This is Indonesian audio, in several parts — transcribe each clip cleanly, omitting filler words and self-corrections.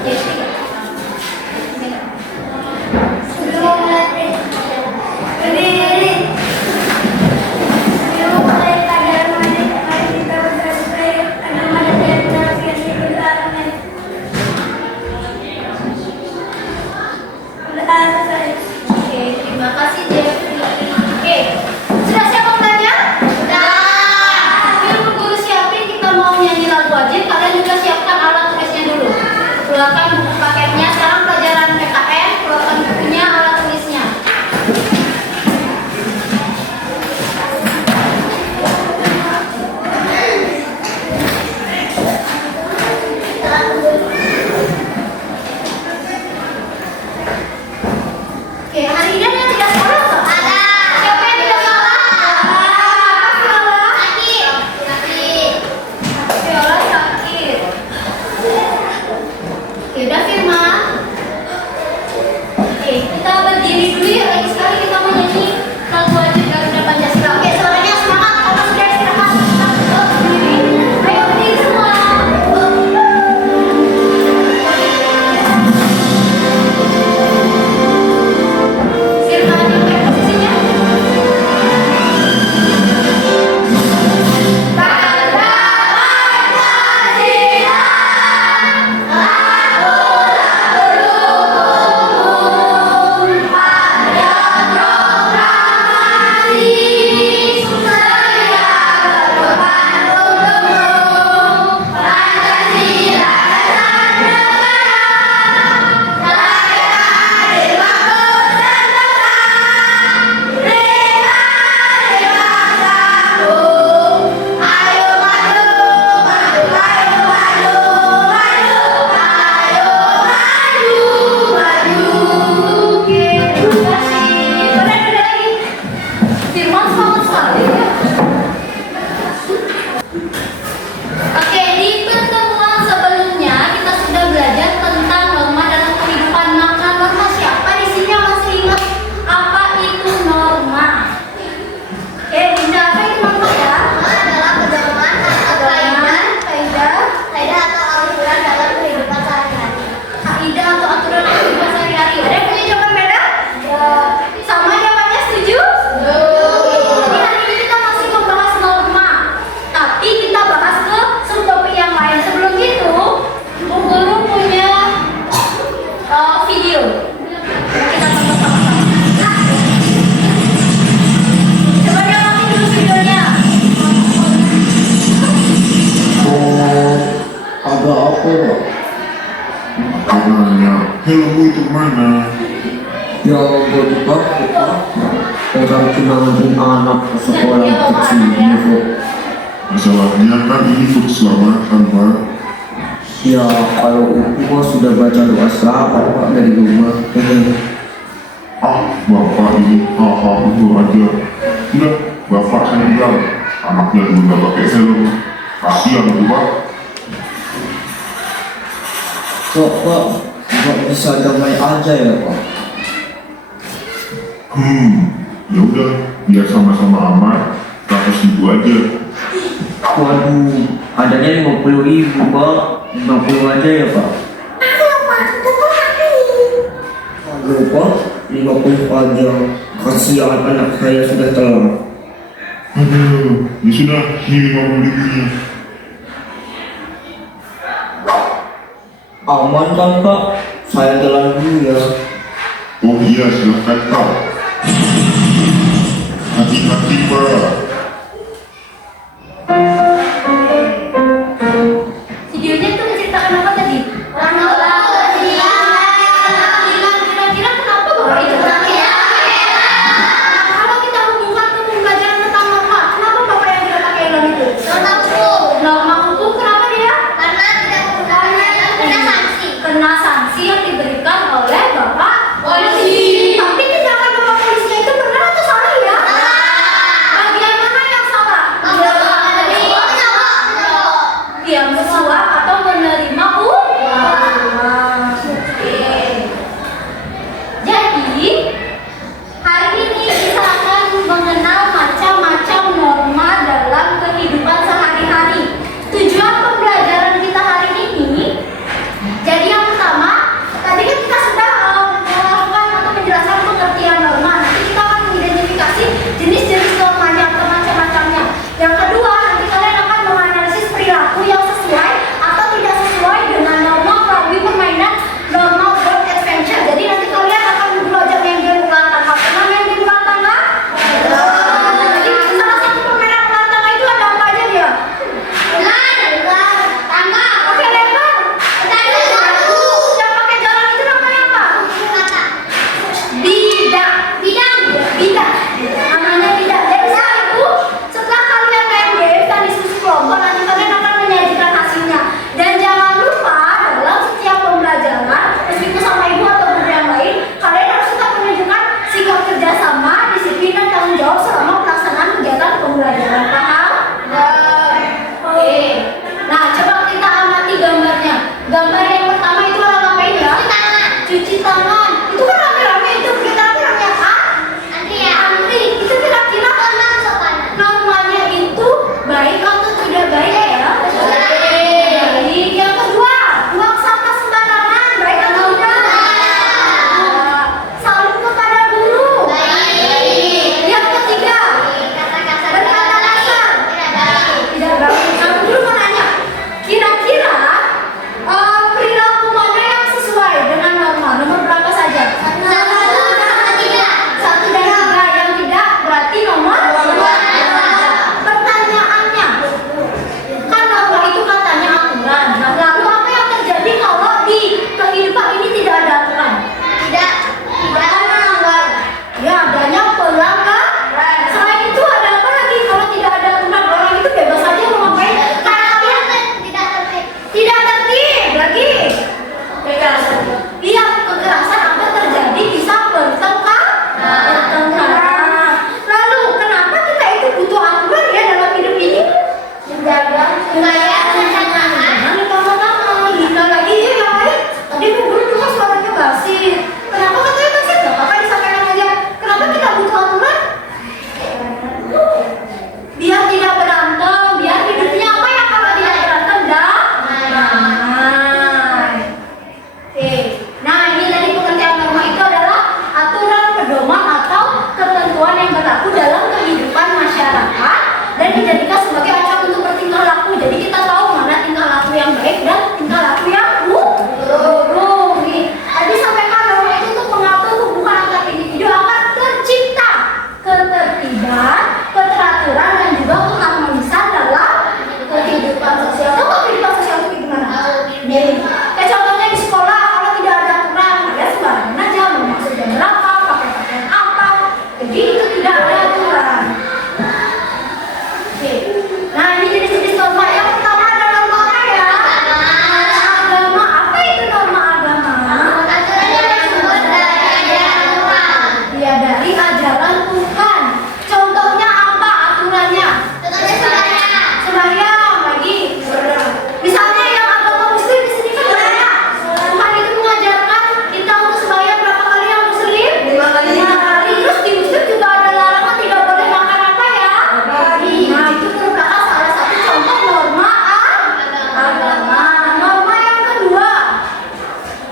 Sebelum mulai berdiri, sebelum mulai pelajaran mari kita berdoa agar manusia terapi yang didoa. Oke, terima kasih Jeffrey. Oke, sudah siap belajar? Sudah. Sebelum guru siapin kita mau nyanyi lagu wajib, kalian juga siapkan alat tulisnya dulu. Keluarkan buku paketnya. Sekarang pelajaran PKN, keluarkan bukunya, alat tulisnya. Oke, hari ini yang tidak sekolah nggak? Ada. Siapa yang tidak sekolah? Ada. Sakit. Sakit. Viola sakit. Oke, udah Firman. Oke, kita berdiri dulu ya. Lagi sekali kita mau nyanyi lagu wajib Garuda Pancasila. Oke, suaranya semangat. Kalau sudah istirahat, berdiri. Ayo berdiri semua. Firman, yang posisinya. Garuda Pancasila. Firman semangat sekali ya. Oke, di pertemuan sebelumnya kita sudah belajar tentang norma dalam kehidupan. Makna norma siapa di sini yang masih ingat apa itu norma? Oke, Dinda, apa itu norma ya? Adalah pedoman atau kaidah atau aturan dalam kehidupan sehari-hari. Kaidah atau aturan dalam kehidupan sehari-hari. Ada yang punya jawaban beda? Sama jawabannya setuju? Jadi hari ini kita masih membahas norma, tapi kita bahas ke subtopik yang lain. Sebelum itu, Bu Guru punya video. Kita tonton sama-sama. Coba diamatin dulu videonya. Ada apa? Kabarnya, helmmu itu mana? Ya gue dipakai Pak. Orang cuma nganterin anak ke sekolah kecil gitu. Masalahnya kan ini untuk keselamatan, Pak. Ya kalau itu mah sudah baca doa selamat Pak dari rumah. Bapak ini, itu aja. Sudah, Bapak saya bilang, anaknya juga nggak pakai helm. Kasihan tuh, Pak. Kok Pak nggak bisa damai aja ya Pak? Ya udah, biar sama-sama aman, 100.000 aja. Waduh, adanya 50.000 Pak. 50 aja ya Pak. Aduh Pak, 50 aja. Kasihan anak saya sudah telat. Aduh, ya sudah, ini 50.000-nya. Aman kan Pak? Saya jalan dulu ya. Oh iya, silakan, Pak. Hati-hati, Pak. Videonya tuh menceritakan apa tadi? Kira-kira kenapa Bapak itu? Nah, kalau kita hubungkan ke pembelajaran tentang norma, kenapa Bapak yang tidak pakai helm itu? Norma hukum kenapa dia? Karena tidak menggunakannya kena sanksi. Kena sanksi yang diberikan oleh Bapak polisi. Tapi tindakan Bapak polisinya itu benar atau salah ya? Bagaimana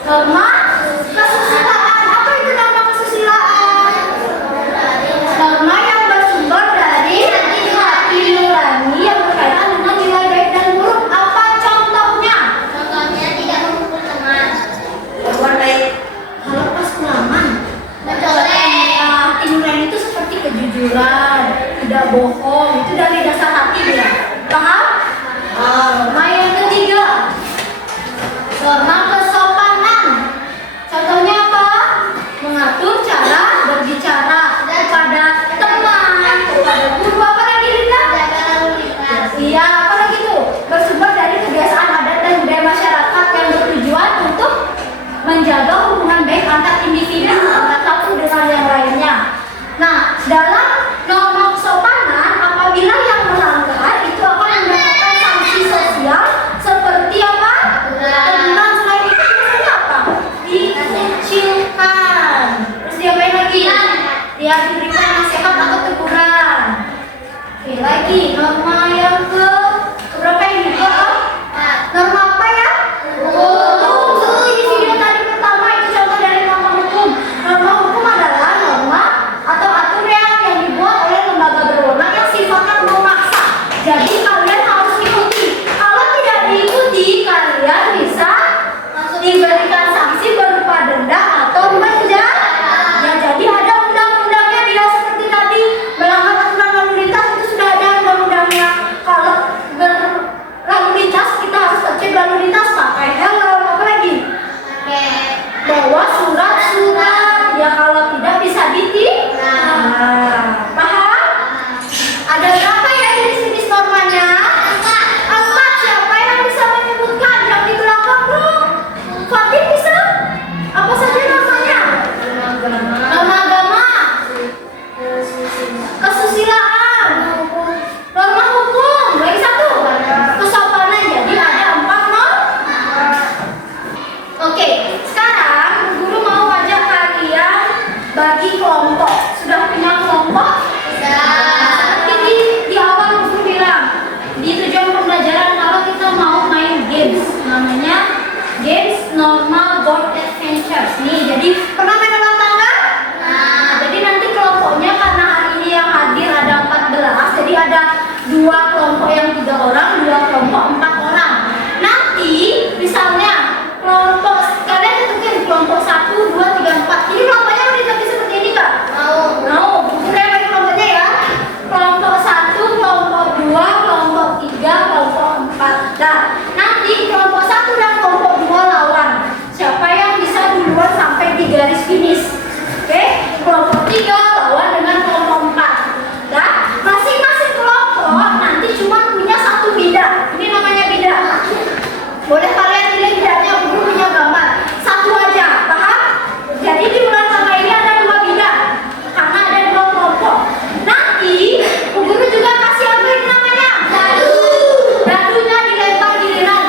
Norma kesusilaan. Apa itu norma kesusilaan? Norma yang bersumber dari hati nurani yang berkaitan dengan nilai baik dan buruk. Apa contohnya? Contohnya tidak memukul teman. Bukan baik. Kalau pas kelamaan. Mencolek. Hati nurani itu seperti kejujuran, tidak bohong. Itu dari dasar hati dia. Paham? Norma yang ketiga, norma kesopanan. Contohnya apa? Mengatur cara berbicara kepada teman, kepada guru. Apa lagi Linda? Jaga lalu lintas. Iya, apa lagi tuh? Bersumber dari kebiasaan adat dan budaya masyarakat yang bertujuan untuk menjaga hubungan baik antar individu antara satu dengan yang lainnya. Nah, dalam norma kesopanan, apabila yang melanggar itu akan mendapatkan sanksi sosial seperti apa? Teguran. Selain itu biasanya apa? Dikucilkan. Terus diapain lagi? Dia diberikan nasihat atau teguran. Oke, lagi norma yang berapa ini? Norma apa ya? Hukum. Seperti di video tadi pertama itu contoh dari norma hukum. Norma hukum adalah norma atau aturan yang dibuat oleh lembaga berwenang yang sifatnya memaksa. Jadi kalian harus ikuti. Kalau tidak diikuti, kalian bisa diberikan sanksi berupa denda atau penjara. Ya, jadi ada undang-undangnya dia seperti tadi melanggar aturan lalu lintas itu sudah ada undang-undangnya. Kalau berlalu lintas kita harus tertib lalu lintas pakai helm. Apa lagi? Bawa surat-surat. Ya kalau tidak bisa ditilang. Paham? Ada berapa ya jenis-jenis normanya? 4. Siapa yang bisa menyebutkan? Yang di belakang dong. Fatih bisa? Apa saja normanya? Norma agama, kesusilaan, norma hukum, lagi satu, kesopanan. Jadi ada 4 norma. Oke, sekarang guru mau ajak kalian bagi kelompok. Sudah punya kelompok? Seperti di awal guru bilang, di tujuan pembelajaran kalau kita mau main games, namanya games normal board adventures. Nih, jadi pernah main ulang tangga? Nah, jadi nanti kelompoknya karena hari ini yang hadir ada 14, jadi ada 2 kelompok yang 3 orang, 2 kelompok 4 orang. Nanti misalnya kelompok kalian tentukan kelompok 1, 2, 3, 4. Ini kelompoknya udah ditentukan seperti ini Kak? Mau. Udah bagi kelompoknya ya. Kelompok 1, kelompok 2, kelompok 3, kelompok 4. Nah, nanti kelompok 1 dan kelompok 2 lawan. Siapa yang bisa duluan sampai di garis finish? Oke? Kelompok 3 lawan dengan kelompok 4. Nah, masing-masing kelompok nanti cuma punya 1 bidak. Ini namanya bidak. Boleh kalian pilih bidaknya, guru punya gambar. 1 aja, paham? Jadi di ulang tangga ini ada 2 bidak. Karena ada 2 kelompok. Nanti guru juga kasih apa ini namanya? Dadu. Dadunya dilempar giliran.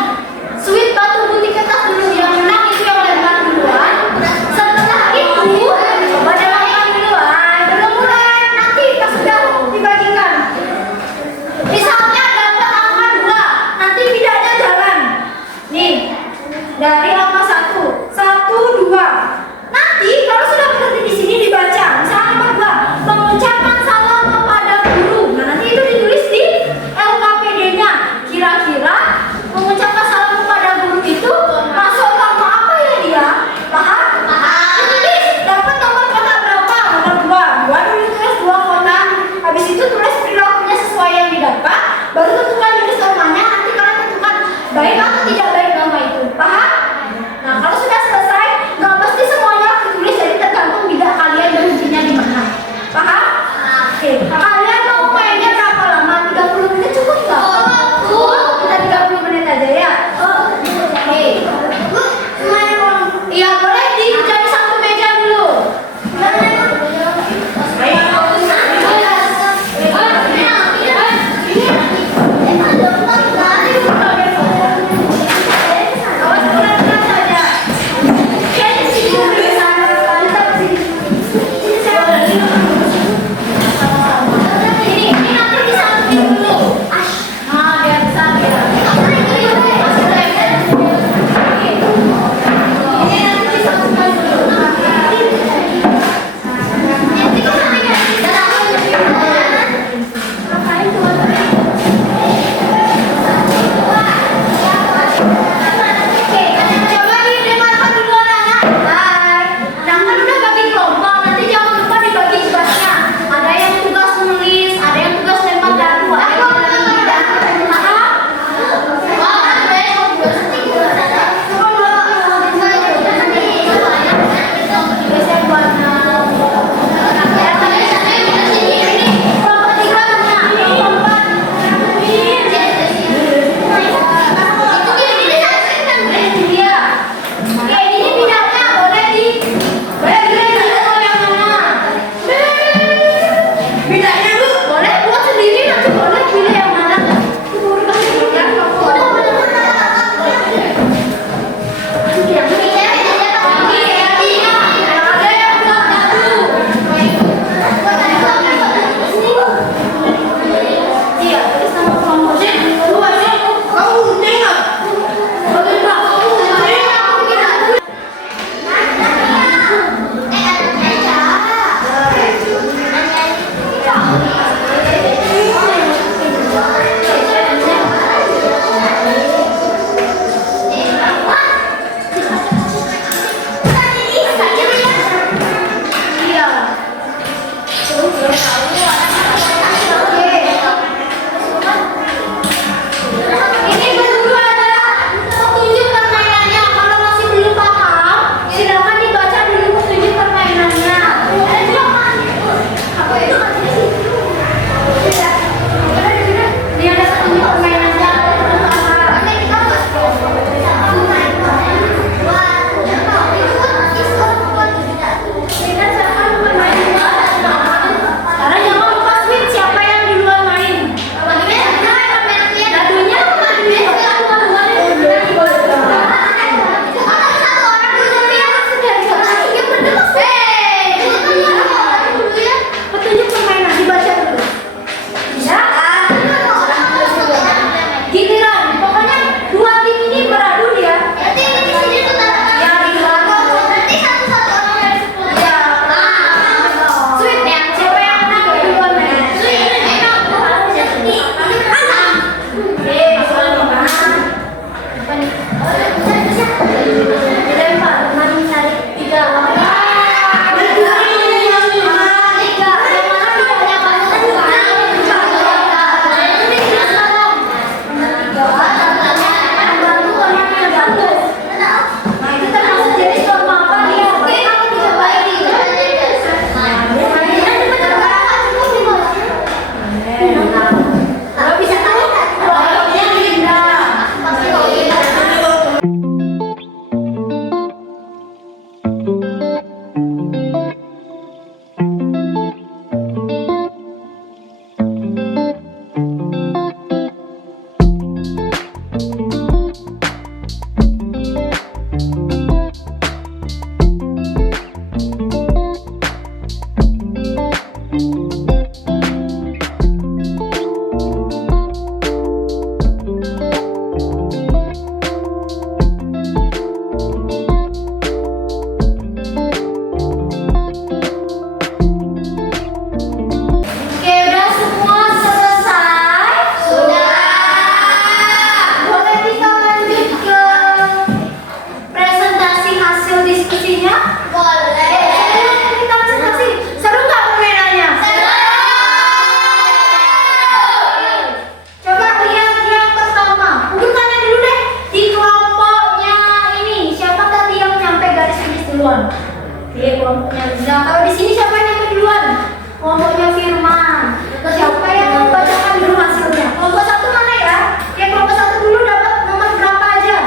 Sweet batu putih kertas dulu. Yang menang itu yang lempar duluan. Setelah itu coba dilempar duluan. Belum mulai. Nanti pas sudah dibagikan. Misalnya dapat angka 2, nanti bidaknya jalan. Nih, dari angka 1, 1, 2. Nanti kalau sudah berhenti di sini dibaca. Misalnya nomor 2, mengucapkan salam kepada guru. Nah, nanti itu ditulis di LKPD-nya. Kira-kira mengucapkan salam kepada guru itu masuk norma apa ya dia? Paham? Tulis, dapat nomor kotak berapa? Nomor 2. 2 dulu tulis 2 kotak. Habis itu tulis perilakunya sesuai yang didapat. Baru tentukan jenis normanya. Nanti kalian tentukan baik atau tidak baik norma itu. Paham? diskusinya? Boleh. Kita presentasi. Seru nggak permainannya? Coba lihat yang pertama. Udah tanya dulu deh. Di kelompoknya ini siapa tadi yang nyampe garis finish duluan? Oke, kelompoknya Riza. Kalau di sini siapa yang nyampe duluan? Kelompoknya Firman. Siapa yang membacakan dulu hasilnya? Kelompok satu mana ya? Oke, kelompok satu dulu dapat nomor berapa aja?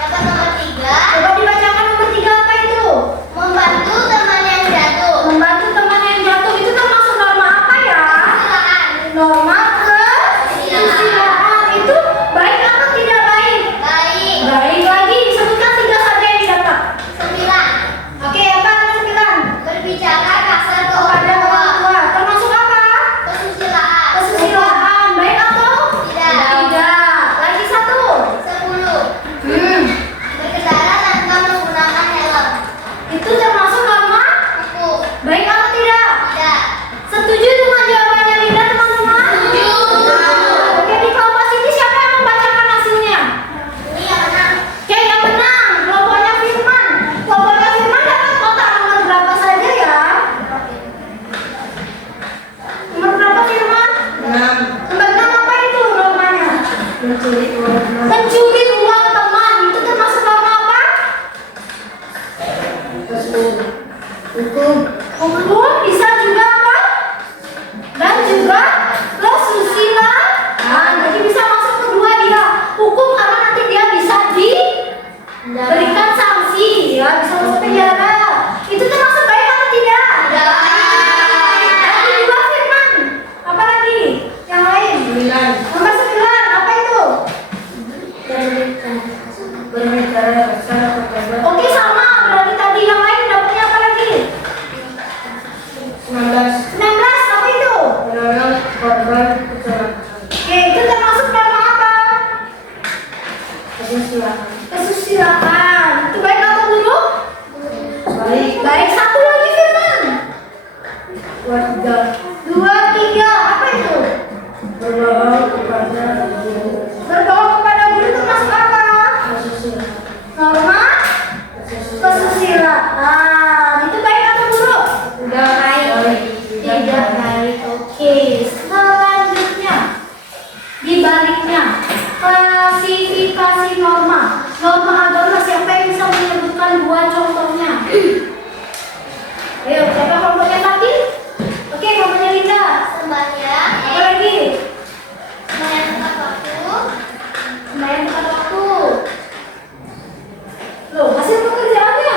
Dapat nomor 3. Coba dibacakan nomor 3 apa itu? Membantu teman yang jatuh. Membantu teman yang jatuh. Itu termasuk norma apa ya? Silakan. Norma kesusilaan. Itu baik atau tidak baik? Baik. Baik lagi. Sebutkan 3 saja yang didapat. 9. Oke, apa nomor 9? Berbicara kasar Kepada kepada orang orang. tua. Termasuk apa? Kesusilaan. Kesusilaan. Baik atau? Tidak. Tidak. Lagi 1. 10. Hmm. Berkendara tanpa menggunakan helm. Itu termasuk norma? Hukum. Baik atau tidak? Tidak. Setuju dengan jawabannya Linda, teman-teman? Setuju. Oke, di kelompok sini siapa yang membacakan hasilnya? Ini yang menang. Oke, yang menang kelompoknya Firman. Kelompoknya Firman dapat kotak nomor berapa saja ya? Nomor berapa Firman? 6. Nomor 6 apa itu normanya? Mencuri uang teman. Itu termasuk norma apa? Hukum. Hukum bisa juga apa? Dan juga kesusilaan. Jadi bisa masuk kedua dia. Hukum karena nanti dia bisa diberikan sanksi, ya bisa masuk penjara. Itu termasuk baik atau tidak? Tidak. Lagi juga Firman. Apa lagi? Yang lain? 9. Nomor 9 apa itu? Oke, sama. Berarti tadi yang lain dapatnya apa lagi? 19 apa itu? Oke, itu termasuk norma apa? Kesusilaan. Itu baik atau buruk? Baik. 1 lagi Firman. 2, 3 apa itu? Berbohong kepada guru termasuk apa? Norma kesusilaan. Itu baik atau buruk? Tidak baik. Oke, selanjutnya dibaliknya klasifikasi norma. Norma agama, siapa yang bisa menyebutkan 2 contohnya? Ayo, siapa kelompoknya tadi? Oke, kelompoknya Linda. Sembahyang. Apa lagi? Sembahyang tepat waktu. Sembahyang tepat waktu. Loh, hasil pekerjaannya?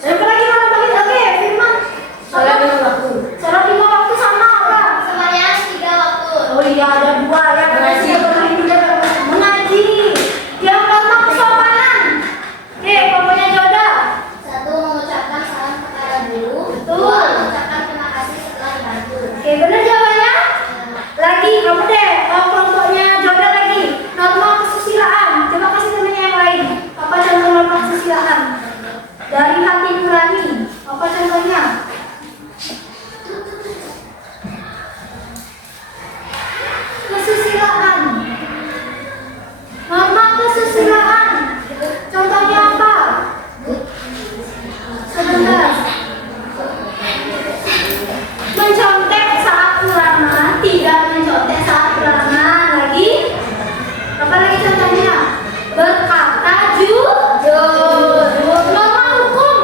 Siapa lagi mana bagi? Oke, Firman. Sholat 5 waktu. Sholat 5 waktu sama apa? Sembahyang 3 waktu. Oh iya, ada 2 ya. Mengaji. Mengaji. Yang norma kesopanan. Oke, kelompoknya Joda. 1. Mengucapkan salam kepada guru. Betul. 2. Mengucapkan terima kasih setelah dibantu. Oke, benar jawabannya? Lagi, kamu deh. Kelompoknya Joda lagi. Norma kesusilaan. Coba kasih temennya yang lain. Apa contoh norma kesusilaan? Dari hati nurani. Apa contohnya? Kesusilaan. Norma kesusilaan. Contohnya apa? Sebentar. Mencontek saat ulangan, tidak mencontek saat ulangan. Lagi? Apa lagi contohnya? Berkata jujur. Norma hukum.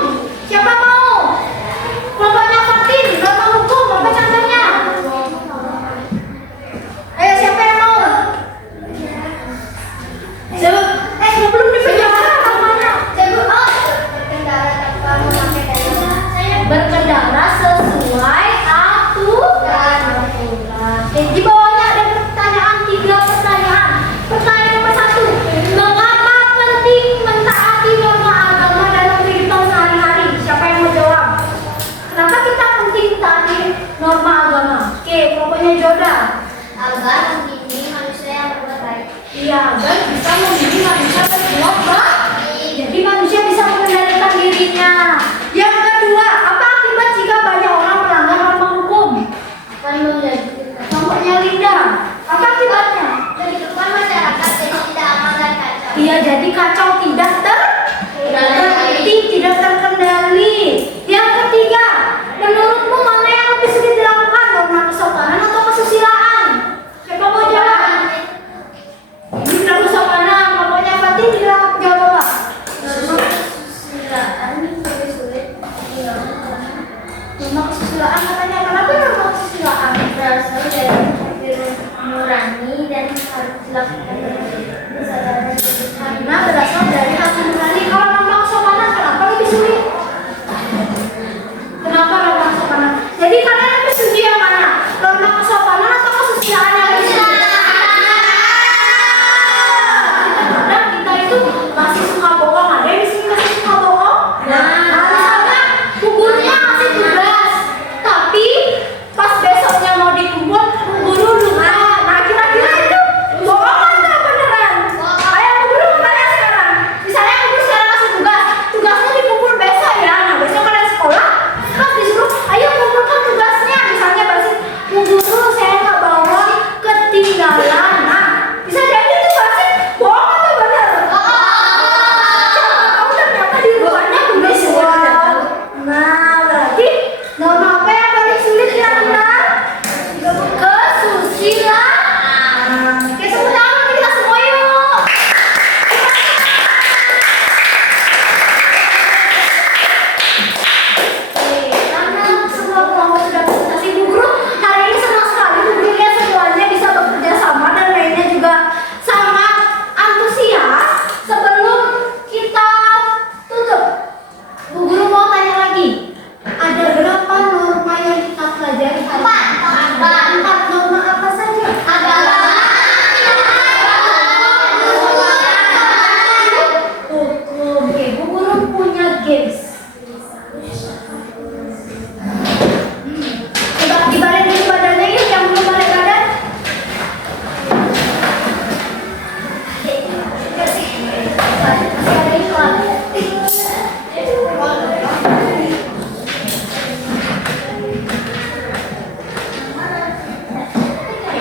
Karena berasal dari hati nurani. Kalau norma kesopanan kenapa lebih sulit? Kenapa norma kesopanan? Jadi kalian lebih setuju yang mana? Norma kesopanan atau kesusilaan yang lebih sulit? Kadang kita itu masih suka bohong. Ada yang di sini masih suka bohong? Misalnya gurunya ngasih tugas, tapi pas besoknya mau dikumpul, guru lupa. Nah, kira-kira itu bohong atau beneran? Ayo guru tanya sekarang. Misalnya guru sekarang ngasih tugas, tugasnya dikumpul besok ya. Nah, besok kalian sekolah, terus disuruh, ayo kumpulkan tugasnya. Misalnya pasti, guru saya nggak bawa, ketinggalan. Nah, bisa jadi itu pasti bohong atau bener? Siapa tahu ternyata di rumahnya udah semua. Nah, berarti norma apa yang paling sulit kira-kira? Kesusilaan. Oke, tepuk tangan kita semua yuk. Karena semua kelompok sudah presentasi, Bu Guru hari ini senang sekali Bu Guru lihat semuanya bisa bekerja sama dan mainnya juga sangat antusias. Sebelum kita tutup, Bu Guru mau tanya lagi, ada berapa norma yang kita pelajari hari ini? Empat norma apa saja? Hukum. Oke, Bu Guru punya games. Coba dibalik dulu badannya yuk, yang belum balik badan. Masih ada iklan.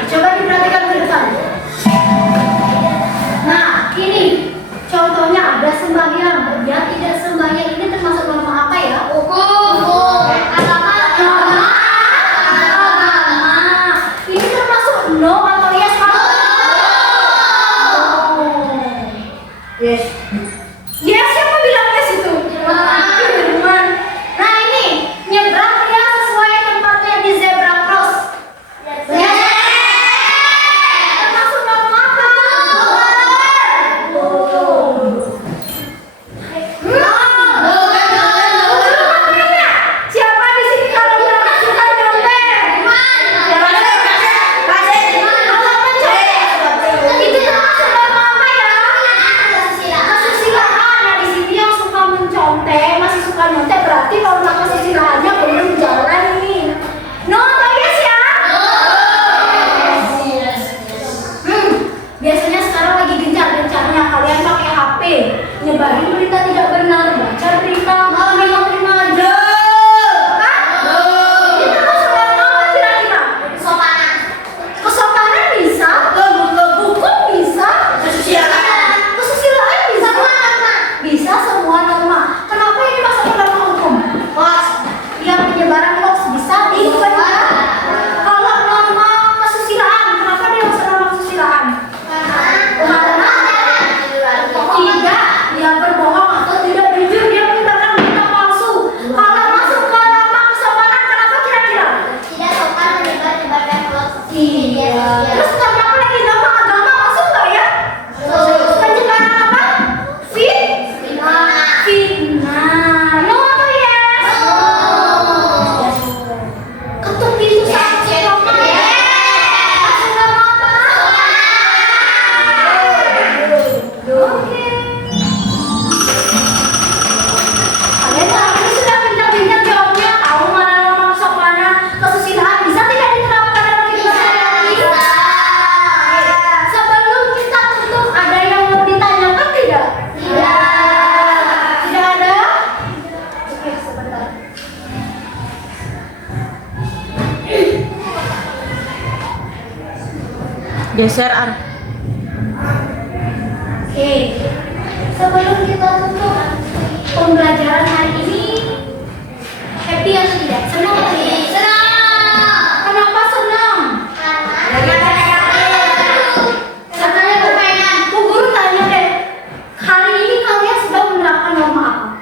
Coba diperhatikan ke depan. Nah, ini contohnya ada sembahyang. Ya, tidak sembahyang ini termasuk norma apa ya? Agama. Ini termasuk no atau yes? Yes. Yes, siapa bilang yes itu? Firman. Nah, ini nyebrang dia sesuai tempatnya di zebra cross. Termasuk norma apa? Siapa di sini kalau nggak suka nyontek? Itu termasuk norma apa ya? Kesusilaan. Nah, di sini yang suka mencontek, masih suka nyontek, berarti norma kesusilaannya belum jalan nih. No atau yes ya? Biasanya sekarang lagi gencar-gencarnya kalian pakai HP, nyebarin berita tidak benar, baca berita, terima aja. Ini termasuk norma apa kira-kira? Kesopanan bisa, hukum bisa, kesusilaan bisa, bisa semua norma. Kenapa ini masuk ke norma hukum? Yang penyebaran hoax bisa, itu kan juga. Kalau norma kesusilaan, kenapa dia masuk norma kesusilaan? Karena tidak dia berbohong atau tidak jujur, dia menyebarkan berita palsu. Kalau masuk ke norma kesopanan, kenapa kira-kira? Iya. Terus norma apa lagi? Norma agama masuk nggak ya? Penyebaran apa? Fitnah. No atau yes? Ketuk pintu saat norma ya? Masuk norma apa? Oke. Kalian saat ini sudah pintar-pintar jawabnya, tahu mana norma kesopanan, kesusilaan bisa tidak diterapkan dalam kehidupan sehari-hari? Sebelum kita tutup, ada yang mau ditanyakan tidak? Tidak ada? Oke, sebentar. Geser Ar. Oke, sebelum kita tutup pembelajaran hari ini, happy atau tidak? Senang atau tidak? Kenapa senang? Katanya permainan. Bu Guru tanya deh, hari ini kalian sudah menerapkan norma apa?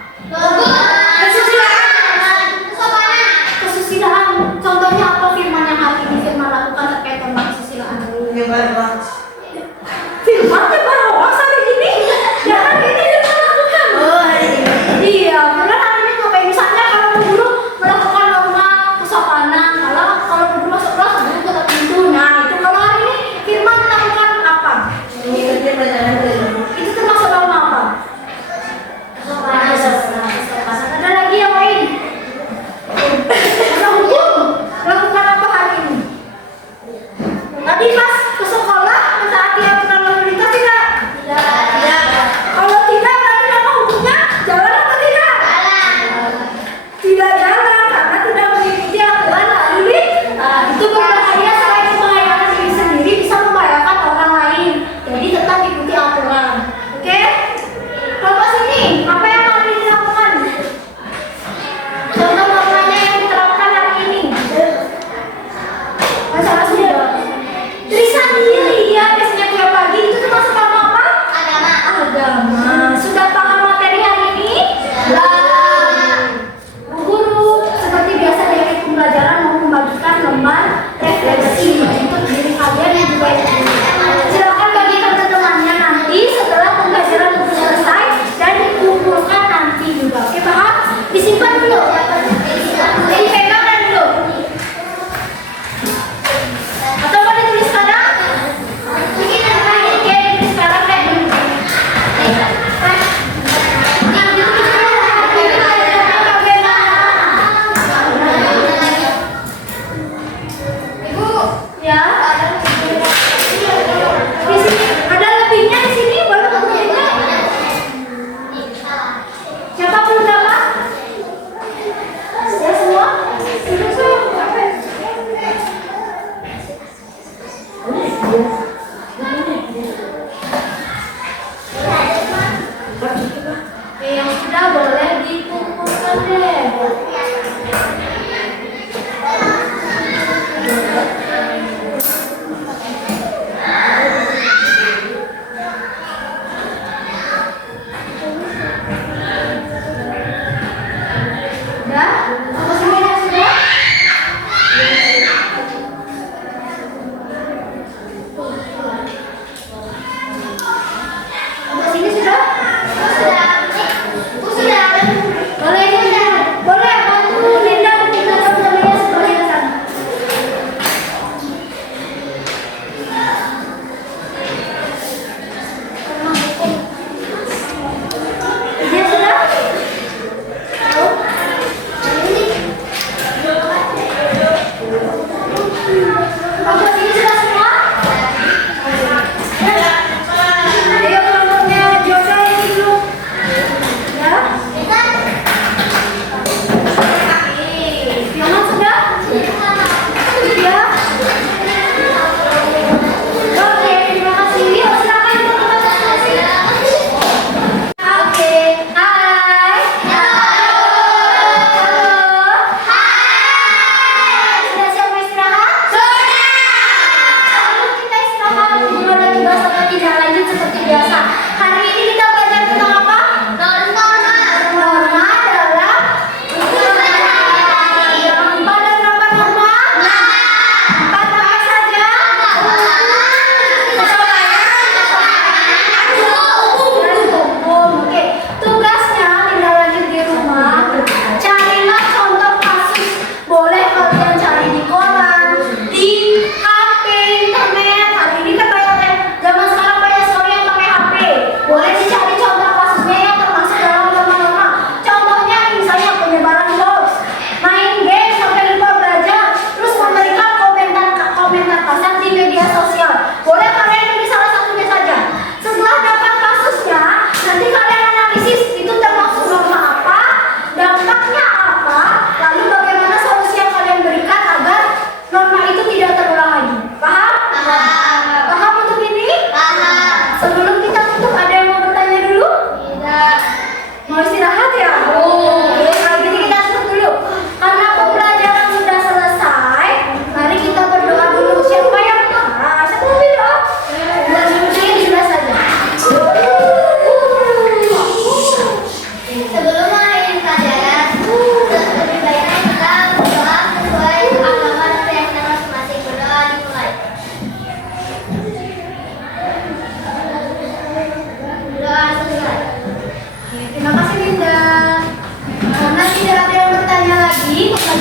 Kesusilaan. Contohnya apa firman yang hari ini firman lakukan terkait norma kesusilaan? Nyebar hoax.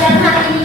pelajaran hari ini